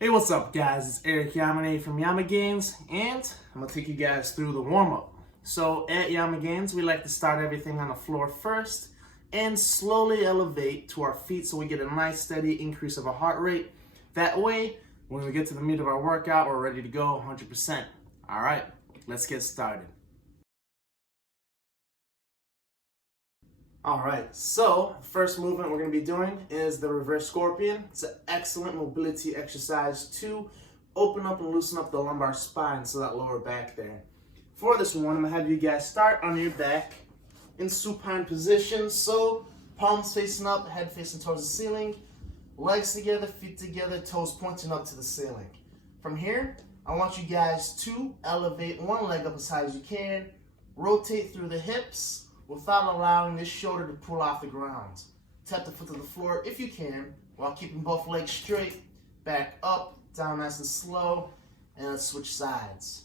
Hey, what's up guys? It's Eric Yamane from Yamagains, and I'm gonna take you guys through the warm-up. So at Yamagains, we like to start everything on the floor first and slowly elevate to our feet so we get a nice steady increase of our heart rate. That way, when we get to the meat of our workout, we're ready to go 100%. All right, let's get started. All right, so first movement we're going to be doing is the reverse scorpion. It's an excellent mobility exercise to open up and loosen up the lumbar spine, so that lower back there. For this one, I'm going to have you guys start on your back in supine position. So palms facing up, head facing towards the ceiling, legs together, feet together, toes pointing up to the ceiling. From here, I want you guys to elevate one leg up as high as you can, rotate through the hips, without allowing this shoulder to pull off the ground. Tap the foot to the floor if you can, while keeping both legs straight, back up, down nice and slow, and let's switch sides.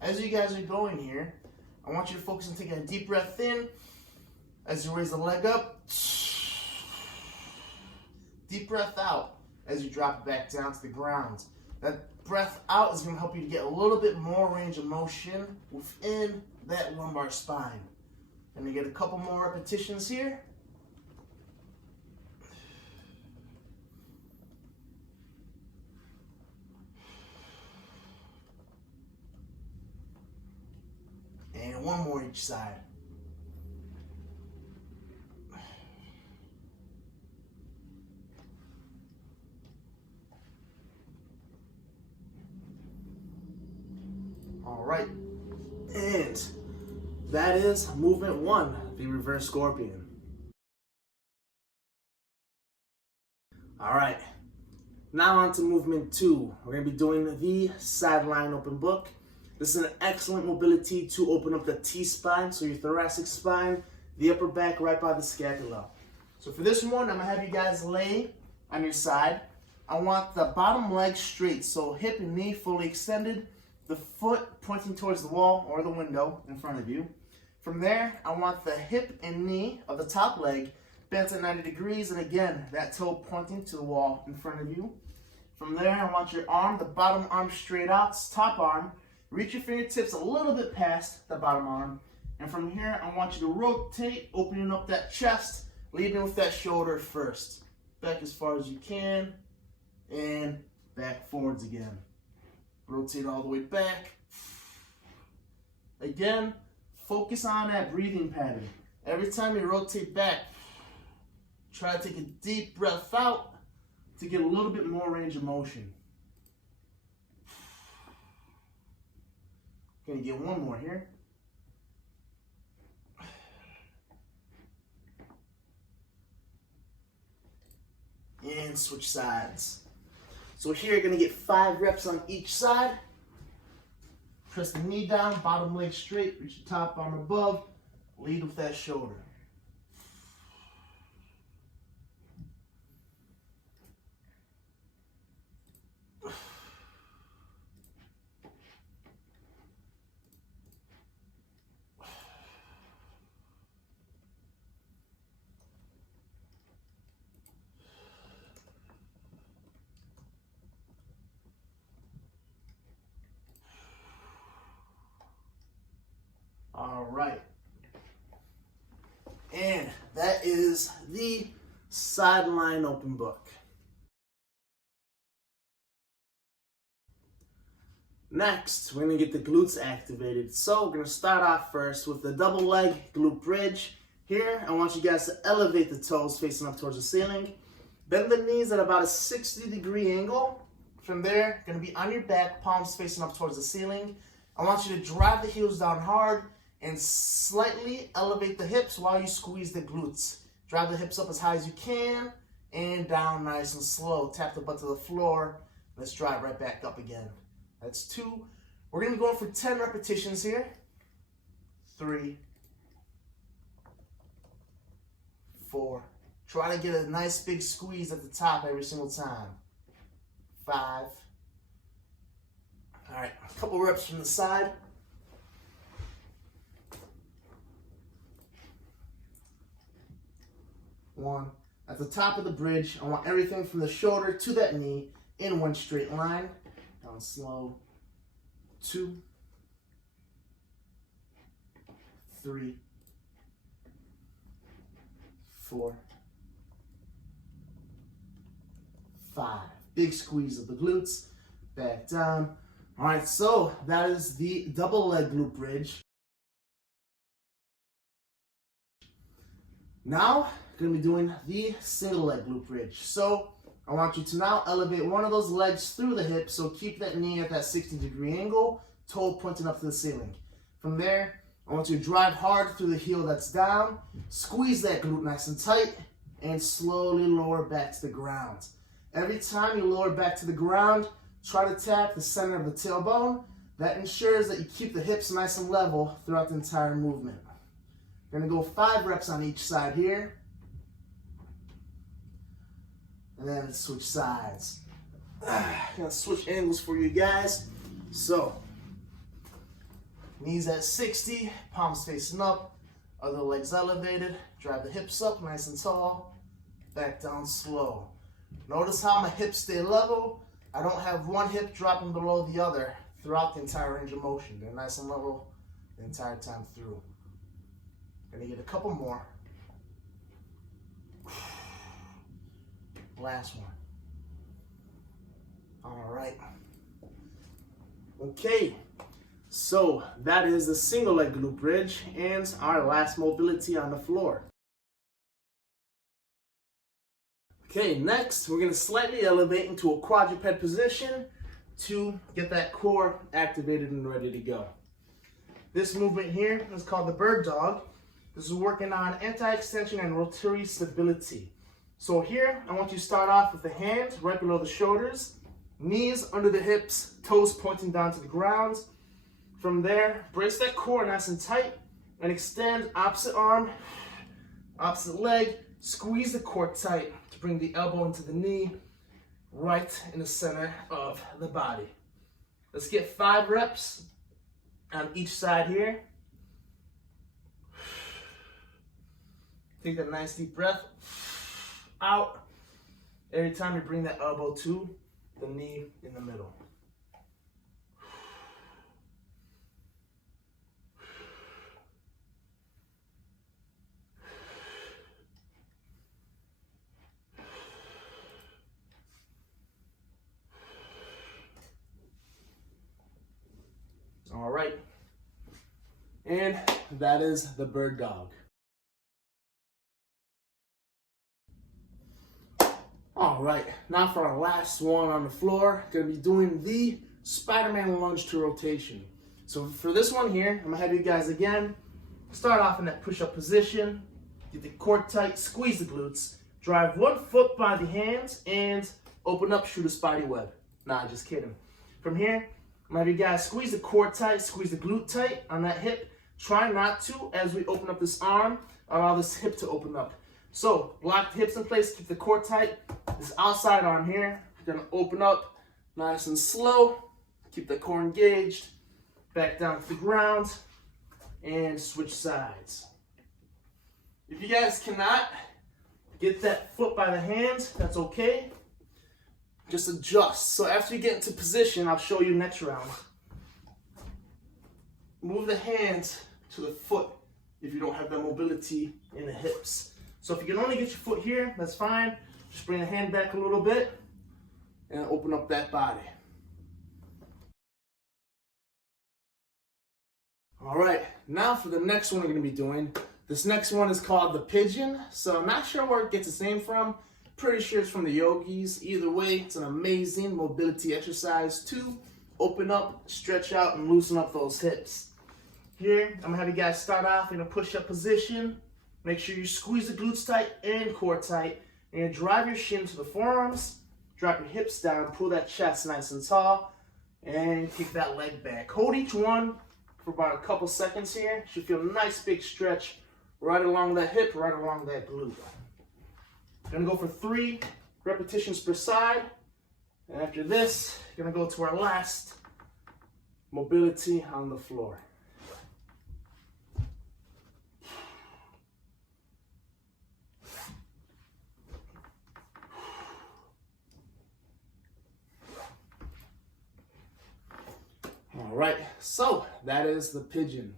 As you guys are going here, I want you to focus on taking a deep breath in as you raise the leg up. Deep breath out as you drop it back down to the ground. That breath out is going to help you to get a little bit more range of motion within that lumbar spine. And you get a couple more repetitions here. And one more each side. All right, and that is movement one, the reverse scorpion. All right, now on to movement two. We're gonna be doing the sideline open book. This is an excellent mobility to open up the T-spine, so your thoracic spine, the upper back right by the scapula. So for this one, I'm gonna have you guys lay on your side. I want the bottom leg straight, so hip and knee fully extended, the foot pointing towards the wall or the window in front of you. From there, I want the hip and knee of the top leg bent at 90 degrees, and again, that toe pointing to the wall in front of you. From there, I want your arm, the bottom arm straight out, top arm. Reach your fingertips a little bit past the bottom arm. And from here, I want you to rotate, opening up that chest, leading with that shoulder first. Back as far as you can, and back forwards again. Rotate all the way back. Again, focus on that breathing pattern. Every time you rotate back, try to take a deep breath out to get a little bit more range of motion. Gonna get one more here. And switch sides. So here you're gonna get 5 reps on each side. Press the knee down, bottom leg straight, reach the top arm above, lead with that shoulder. All right. And that is the sideline open book. Next, we're going to get the glutes activated. So we're going to start off first with the double leg glute bridge. Here, I want you guys to elevate the toes facing up towards the ceiling. Bend the knees at about a 60-degree angle. From there, going to be on your back, palms facing up towards the ceiling. I want you to drive the heels down hard and slightly elevate the hips while you squeeze the glutes. Drive the hips up as high as you can and down nice and slow. Tap the butt to the floor. Let's drive right back up again. That's 2. We're going to be going for 10 repetitions here. 3, 4. Try to get a nice big squeeze at the top every single time. 5. All right, a couple reps from the side. 1, At the top of the bridge, I want everything from the shoulder to that knee in one straight line. Down slow. 2, 3, 4, 5. Big squeeze of the glutes. Back down. All right, so that is the double leg glute bridge. Now, we're going to be doing the single leg glute bridge. So, I want you to now elevate one of those legs through the hip, so keep that knee at that 60-degree angle, toe pointing up to the ceiling. From there, I want you to drive hard through the heel that's down, squeeze that glute nice and tight, and slowly lower back to the ground. Every time you lower back to the ground, try to tap the center of the tailbone. That ensures that you keep the hips nice and level throughout the entire movement. We're going to go 5 reps on each side here. And then let's switch sides. Gonna switch angles for you guys. So, knees at 60, palms facing up, other legs elevated. Drive the hips up nice and tall. Back down slow. Notice how my hips stay level. I don't have one hip dropping below the other throughout the entire range of motion. They're nice and level the entire time through. Gonna get a couple more. Last one. All right. Okay. So that is the single leg glute bridge and our last mobility on the floor. Okay, next we're going to slightly elevate into a quadruped position to get that core activated and ready to go. This movement here is called the bird dog. This is working on anti-extension and rotary stability. So here, I want you to start off with the hands right below the shoulders, knees under the hips, toes pointing down to the ground. From there, brace that core nice and tight and extend opposite arm, opposite leg, squeeze the core tight to bring the elbow into the knee, right in the center of the body. Let's get 5 reps on each side here. Take that nice deep breath out. Every time you bring that elbow to the knee in the middle. All right. And that is the bird dog. All right, now for our last one on the floor, gonna be doing the Spiderman lunge to rotation. So for this one here, I'm gonna have you guys again start off in that push-up position, get the core tight, squeeze the glutes, drive one foot by the hands, and open up, shoot a spidey web. Nah, just kidding. From here, I'm gonna have you guys squeeze the core tight, squeeze the glute tight on that hip. Try not to, as we open up this arm, allow this hip to open up. So, lock the hips in place, keep the core tight. This outside arm here, you're gonna open up nice and slow. Keep the core engaged. Back down to the ground. And switch sides. If you guys cannot get that foot by the hands, that's okay. Just adjust. So after you get into position, I'll show you next round. Move the hands to the foot if you don't have that mobility in the hips. So if you can only get your foot here, that's fine. Just bring the hand back a little bit and open up that body. All right, now for the next one we're gonna be doing. This next one is called the Pigeon. So I'm not sure where it gets its name from. Pretty sure it's from the yogis. Either way, it's an amazing mobility exercise to open up, stretch out, and loosen up those hips. Here, I'm gonna have you guys start off in a push-up position. Make sure you squeeze the glutes tight and core tight. And drive your shin to the forearms. Drop your hips down, pull that chest nice and tall. And kick that leg back. Hold each one for about a couple seconds here. Should feel a nice big stretch right along that hip, right along that glute. Gonna go for 3 repetitions per side. And after this, gonna go to our last mobility on the floor. All right, so that is the pigeon.